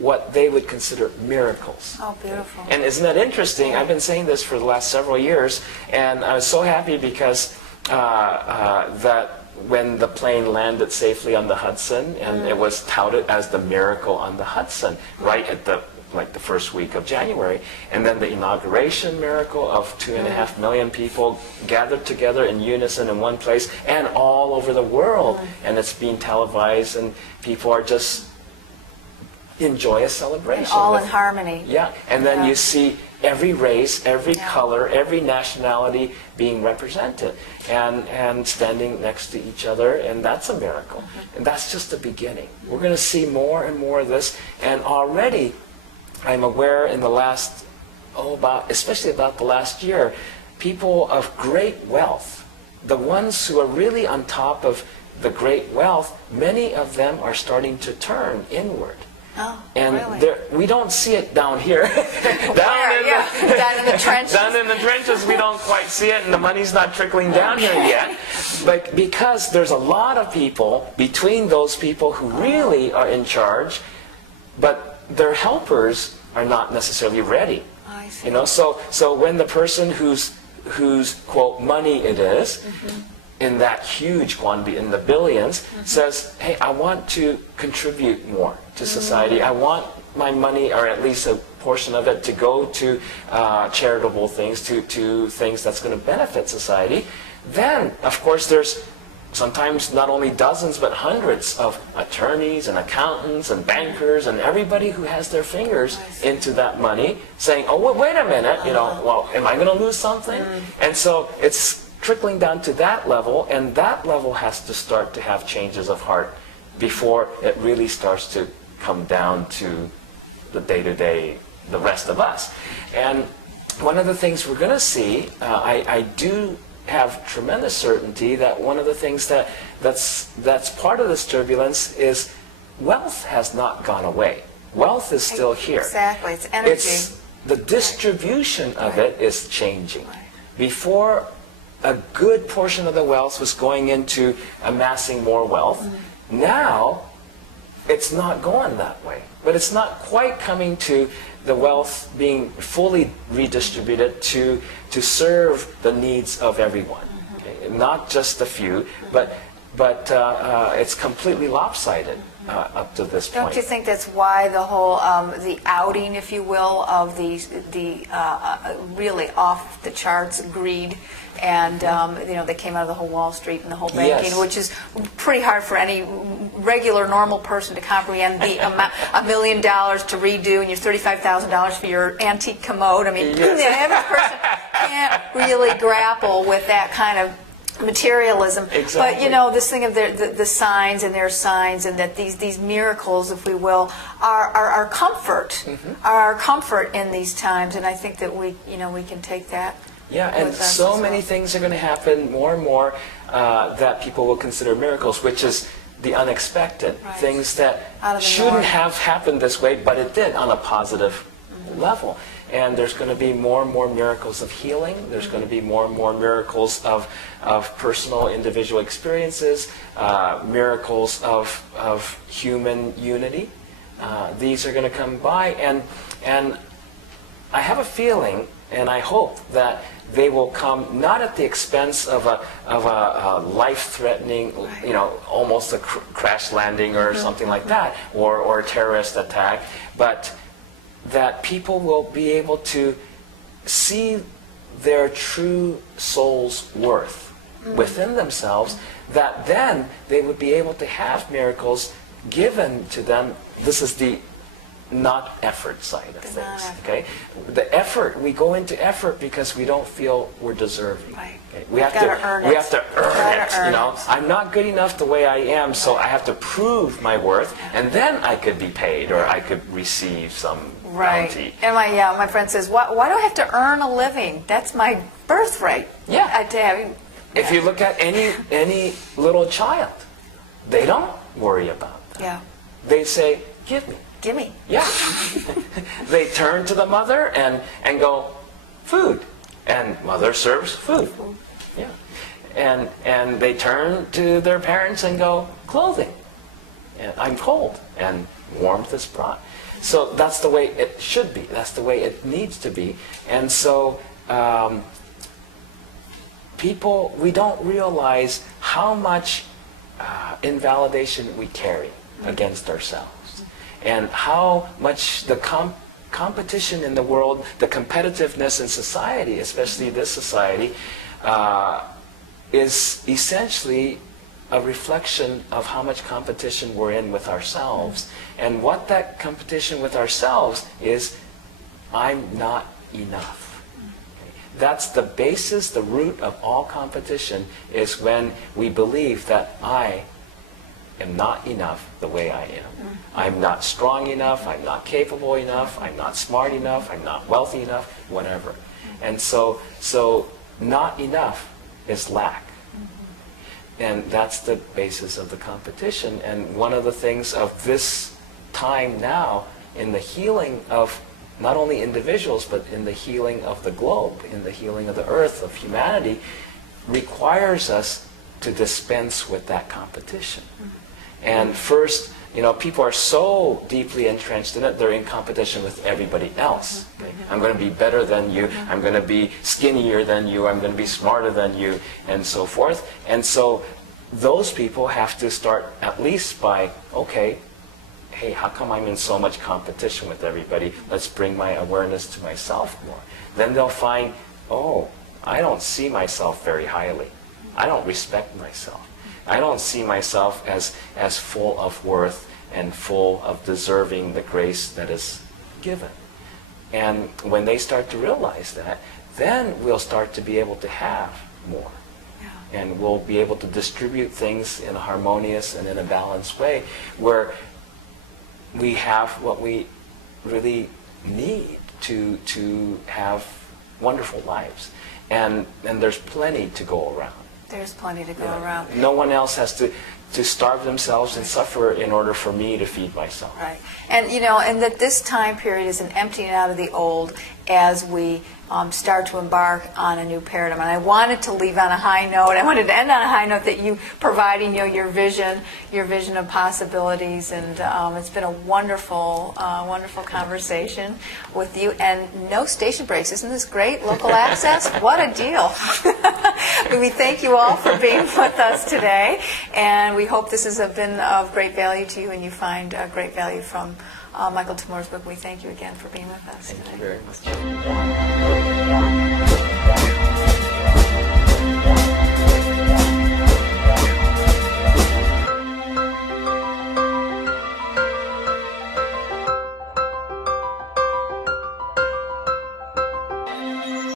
what they would consider miracles. Oh, beautiful. And isn't that interesting? I've been saying this for the last several years, and I was so happy because that when the plane landed safely on the Hudson, and it was touted as the miracle on the Hudson, right at the first week of January, and then the inauguration miracle of 2.5 million people gathered together in unison in one place and all over the world, and it's being televised, and people are just in joyous celebration. And all in harmony. Yeah, and then you see every race, every color, every nationality being represented and standing next to each other, and that's a miracle. And that's just the beginning. We're going to see more and more of this, and already I'm aware in the last, especially about the last year, people of great wealth, the ones who are really on top of the great wealth, many of them are starting to turn inward. Oh, and really? We don't see it down here. Down in the trenches. Down in the trenches, we don't quite see it, and the money's not trickling down here yet. But because there's a lot of people between those people who really are in charge, but their helpers are not necessarily ready. I see. You know, so when the person whose quote money it is, in that huge quantity, in the billions, says, hey, I want to contribute more to society. I want my money, or at least a portion of it, to go to charitable things, to things that's going to benefit society. Then, of course, there's sometimes not only dozens, but hundreds of attorneys and accountants and bankers and everybody who has their fingers into that money, saying, oh, well, wait a minute, you know, well, am I going to lose something? And so it's trickling down to that level, and that level has to start to have changes of heart before it really starts to come down to the day-to-day, the rest of us. And one of the things we're going to see, I do have tremendous certainty that one of the things that's part of this turbulence is wealth has not gone away. Wealth is still here. Exactly, it's energy. The distribution of it is changing. Before, a good portion of the wealth was going into amassing more wealth. Now, it's not going that way. But it's not quite coming to the wealth being fully redistributed to serve the needs of everyone. Okay? Not just a few, but it's completely lopsided up to this point. Don't you think that's why the whole, the outing, if you will, of the really off the charts greed, and you know, they came out of the whole Wall Street and the whole banking, which is pretty hard for any regular normal person to comprehend. The amount, $1 million to redo and your $35,000 for your antique commode. I mean, the average person can't really grapple with that kind of materialism. Exactly. But you know, this thing of the signs, and their signs, and that these miracles, if we will, are comfort, are comfort in these times. And I think that we can take that. Yeah, and so many things are going to happen more and more that people will consider miracles, which is the unexpected, things that shouldn't have happened this way, but it did on a positive level. And there's going to be more and more miracles of healing. There's going to be more and more miracles of personal, individual experiences, miracles of human unity. These are going to come by, and I have a feeling, and I hope that they will come not at the expense of a life-threatening, you know, almost a crash landing or something like that, or a terrorist attack, but that people will be able to see their true soul's worth within themselves, that then they would be able to have miracles given to them. This is the not effort side of things. Okay, the effort, we go into effort because we don't feel we're deserving. Okay? We have to earn it. You know, I'm not good enough the way I am, so I have to prove my worth, and then I could be paid, or I could receive some bounty. And my friend says, why do I have to earn a living? That's my birthright. Yeah. If you look at any little child, they don't worry about that. Yeah. They say, give me. Give me. Yeah. They turn to the mother and go, food. And mother serves food. Yeah. And they turn to their parents and go, clothing. and I'm cold, and warmth is brought. So that's the way it should be. That's the way it needs to be. And so people, we don't realize how much invalidation we carry against ourselves, and how much the competition in the world, the competitiveness in society, especially this society, is essentially a reflection of how much competition we're in with ourselves. And what that competition with ourselves is, I'm not enough. Okay? That's the basis, the root of all competition, is when we believe that I am not enough the way I am. I'm not strong enough, I'm not capable enough, I'm not smart enough, I'm not wealthy enough, whatever. And so not enough is lack. And that's the basis of the competition. And one of the things of this time now, in the healing of not only individuals, but in the healing of the globe, in the healing of the earth, of humanity, requires us to dispense with that competition. And first, you know, people are so deeply entrenched in it, they're in competition with everybody else. Okay? I'm going to be better than you, I'm going to be skinnier than you, I'm going to be smarter than you, and so forth. And so those people have to start at least by, okay, hey, how come I'm in so much competition with everybody? Let's bring my awareness to myself more. Then they'll find, oh, I don't see myself very highly. I don't respect myself. I don't see myself as full of worth and full of deserving the grace that is given. And when they start to realize that, then we'll start to be able to have more. Yeah. And we'll be able to distribute things in a harmonious and in a balanced way, where we have what we really need to have wonderful lives. And there's plenty to go around. There's plenty to go around. No one else has to starve themselves and suffer in order for me to feed myself. Right. And, you know, and that this time period is an emptying out of the old as we start to embark on a new paradigm. And I wanted to leave on a high note. I wanted to end on a high note that you providing, you know, your vision of possibilities. And it's been a wonderful, wonderful conversation with you. And no station breaks. Isn't this great? Local access? What a deal. We thank you all for being with us today. And we hope this has been of great value to you and you find great value from Michael Tamura's book. We thank you again for being with us today. Thank you very much.